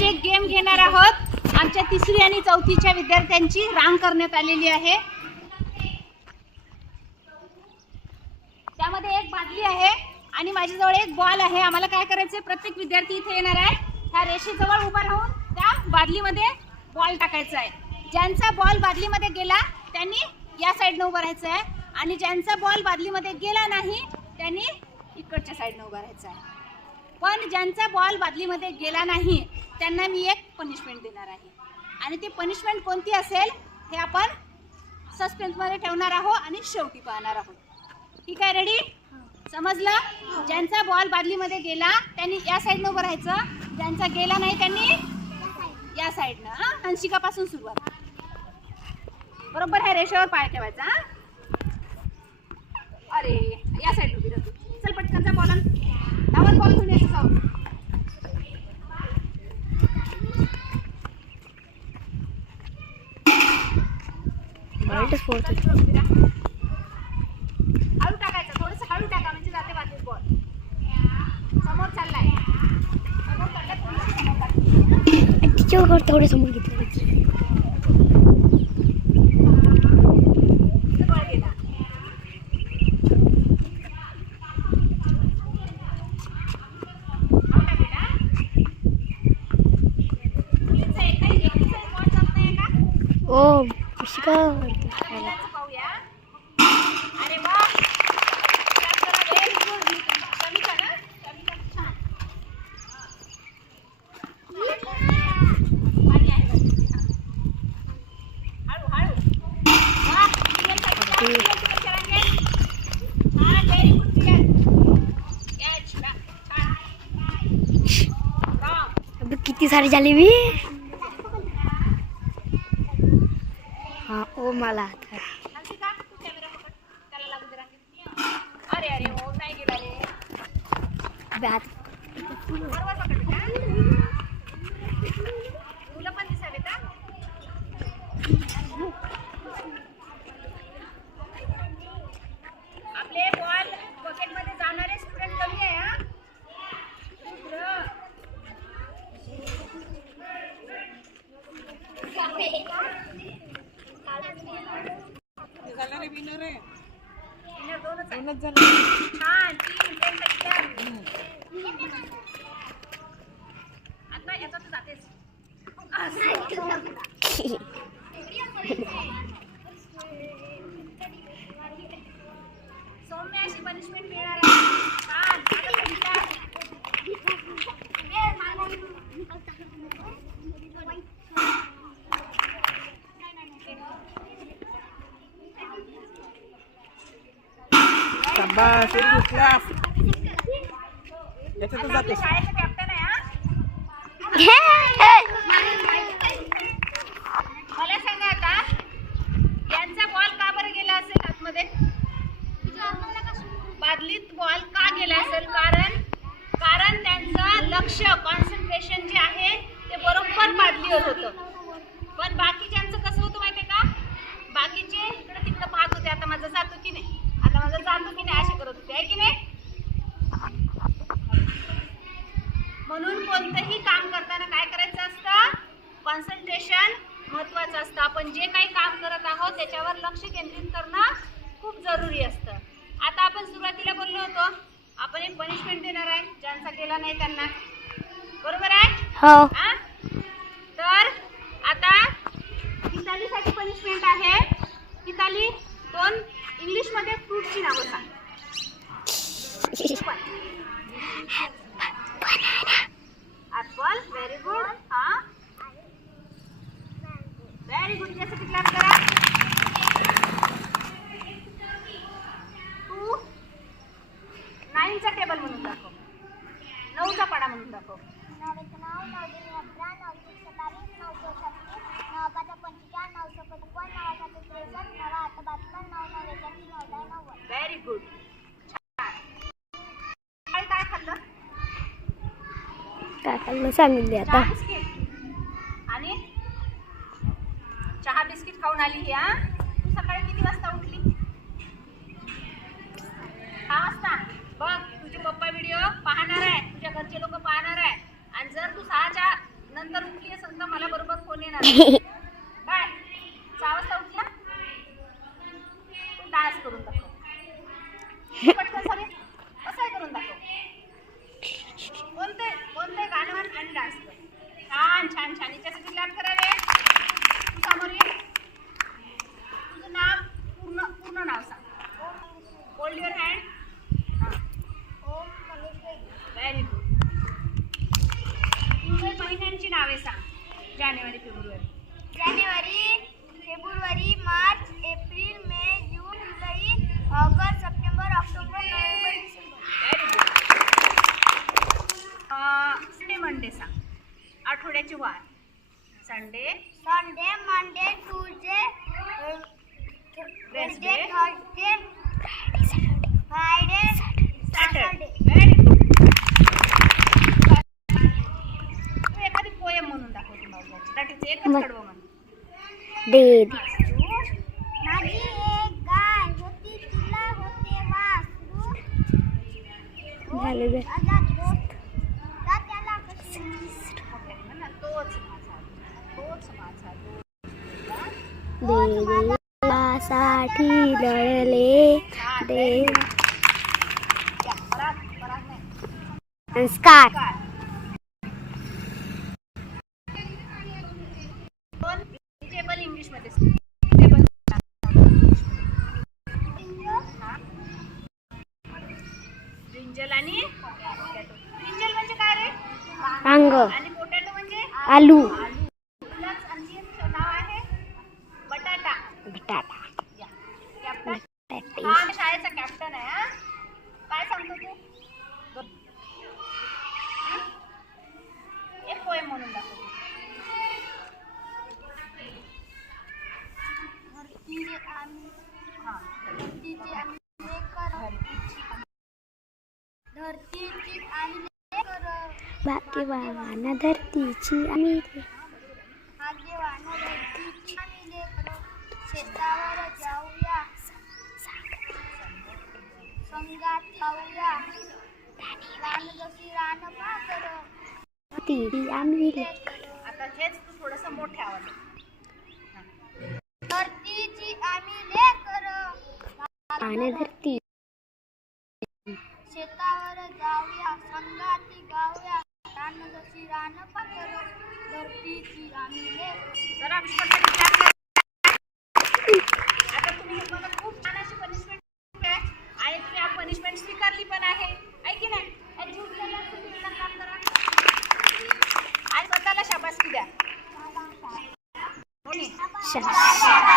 आज एक गेम घेणार आहोत आमच्या तिसरी आणि चौथीच्या विद्यार्थ्यांची रांग करण्यात आलेली आहे. त्यामध्ये एक बादली आहे आणि माझ्याजवळ एक बॉल आहे. आम्हाला काय करायचं प्रत्येक विद्यार्थी इथे येणार आहे. ह्या रेषेजवळ उभा राहून त्या बादलीमध्ये बॉल टाकायचा आहे. ज्यांचा बॉल बादलीमध्ये गेला त्यांनी या साईडनं उभं राहायचं आहे. आणि ज्यांचा बॉल बादलीमध्ये गेला नाही त्यांनी इकडच्या साईडनं उभा राहायचा आहे. पण ज्यांचा बॉल बादलीमध्ये गेला नाही त्यांना मी एक पनिशमेंट देणार आहे. आणि ती पनिशमेंट कोणती असेल हे आपण सस्पेन्समध्ये ठेवणार आहोत आणि शेवटी पाहणार आहोत. ठीक आहे रेडी समजलं? ज्यांचा बॉल बादलीमध्ये गेला त्यांनी या साईडनं उभं राहायचं. ज्यांचा गेला नाही त्यांनी या साईडनं हां? हंशिकापासून सुरुवात. बरोबर ह्या रेषेवर पाय ठेवायचा हां? अरे या साईडनं उभी राहतो चल पटकनचा बॉल हळू टाकायचं थोडस हळू टाका म्हणजे जाते बॉल समोर चाललाय. समोर चाललाय थोडीशी समोर टाक. तिच्यावर तेवढे समोर घेतलं बॉल गेला आऊट आहे बेटा. मुलींचं एकही एकटीचं एक बॉल जात नाही का ओ शिका मुलांचं पाहूया अरे वा छान करा, very good. कमी करा, कमी करा, छान. पाणी आहे वरती, हा. हळू हळू वा, clear साठी clear, clear करांगे. हा, very good, clear. Catch, वा, छान. Wrong. अबे किती सारी झाली मी हा ओ मला आता. अरे अरे हो नाही गेला रे अबे आता बरोबर पकड बेटा. मुलं पण दिसावेत हा. आपले बॉल बकेटमध्ये जाणारे स्टुडंट कमी आहे हा शुभ्र. Winner दोनच आहे. तीन टक्के. आता याचा तर जातेच सौम्य अशी पनिशमेंट मिळणार आहे छान आता पहिला. शाबास गुड क्लास याच्यातच जाते. हा! मला सांगा आता यांचा बॉल का बरं गेला असेल आतमध्ये? बादलीत बॉल का गेला असेल? कारण कारण त्यांचं लक्ष कॉन्सन्ट्रेशन जे आहे ते बरोबर बादलीवर होतं पण बाकीच्यांचं कसं होतं माहितीये का बाकीचे इकडे तिकडे पाहत होते आता माझं जातो की नाही आता माझं जातो की नाही असे करत होते आहे की नाही म्हणून कोणतंही काम करताना काय करायचं असतं? कॉन्सन्ट्रेशन महत्वाचं असतं. आपण जे काही काम करत आहोत त्याच्यावर लक्ष केंद्रित करणं खूप जरुरी असतं. आता आपण सुरुवातीला बोललो होतो आपण एक पनिशमेंट देणार आहे. ज्यांचा केला नाही त्यांना. बरोबर आहे? हो. हा? तर आता कितालीसाठी पनिशमेंट आहे. किताली दोन इंग्लिशमध्ये फ्रूटची नावं सांग. ऍपल व्हेरी गुड हा व्हेरी गुड यासाठी क्लास करा तू नाईनचा टेबल म्हणून दाखव नऊचा पाडा म्हणून दाखव नऊचं नाव आता. चहा बिस्किट. आणि? चहा बिस्किट खाऊन आली ही हा? तू सकाळी किती वाजता उठली? सहा वाजता? बघ तुझे पप्पा व्हिडिओ पाहणार आहे तुझ्या घरचे लोक पाहणार आहे आणि जर तू सहाच्या नंतर बाय. सहा वाजता उठला? तू डान्स करून दाखव. पटकन सगळे करून दाखव कोणते कोणते गाणं म्हण आणि डान्स कर छान छान छान. याच्यासाठी क्लॅप करा रे तू समोर ये तुझं नाव पूर्ण पूर्ण नाव सांग. Hold your hand very good तुझे महिन्यांची नावे सांग. जानेवारी फेब्रुवारी. जानेवारी फेब्रुवारी मार्च एप्रिल मे जून जुलै ऑगस्ट सप्टेंबर ऑक्टोबर नोव्हेंबर डिसेंबर व्हेरी गुड संडे मंडे सांग आठवड्याचे वार. Sunday Sunday Monday Tuesday Wednesday Thursday Friday Saturday Saturday very good तू एखादी पोयम म्हणून दाखवते मौजाची दाटीचे एकच मग. कडवं म्हण दे माझी एक गाय होती तिला होते वासरू. झालं त्याला कशी? देवासाठी लढले देव संस्कार आणि? म्हणजे काय रे अंग आणि पोटॅटो म्हणजे आलू. आलू नाव आहे बटाटा बटाटा शाळेचा कॅप्टन आहे काय सांगतो तू एक म्हणून दाखव धरतीची आणि आम्ही लेकर धरतीची आम्ही लेकर बाकी बाबांना धरतीची आम्ही. भाग्यवान धरतीची शेतावर जाऊया. संगात जाऊया रान जशी रान पाकर ती आम्ही लेकर. आता हेच तू थोडस मोठ्या धरतीची आम्ही लेकर. आणि धरती. शेतावर जाऊया संगाती गाऊया रान जशी रान पाकर धरतीची आम्ही लेकर जरा अक्षरसाठी clap करा. आता तुम्ही हे मला खूप छान अशी पनिशमेंट आणि तुम्ही पनिशमेंट स्वीकारली पण आहे. आहे की नाही? clap करा. आणि स्वतःला शाबासकी द्या. शाबास.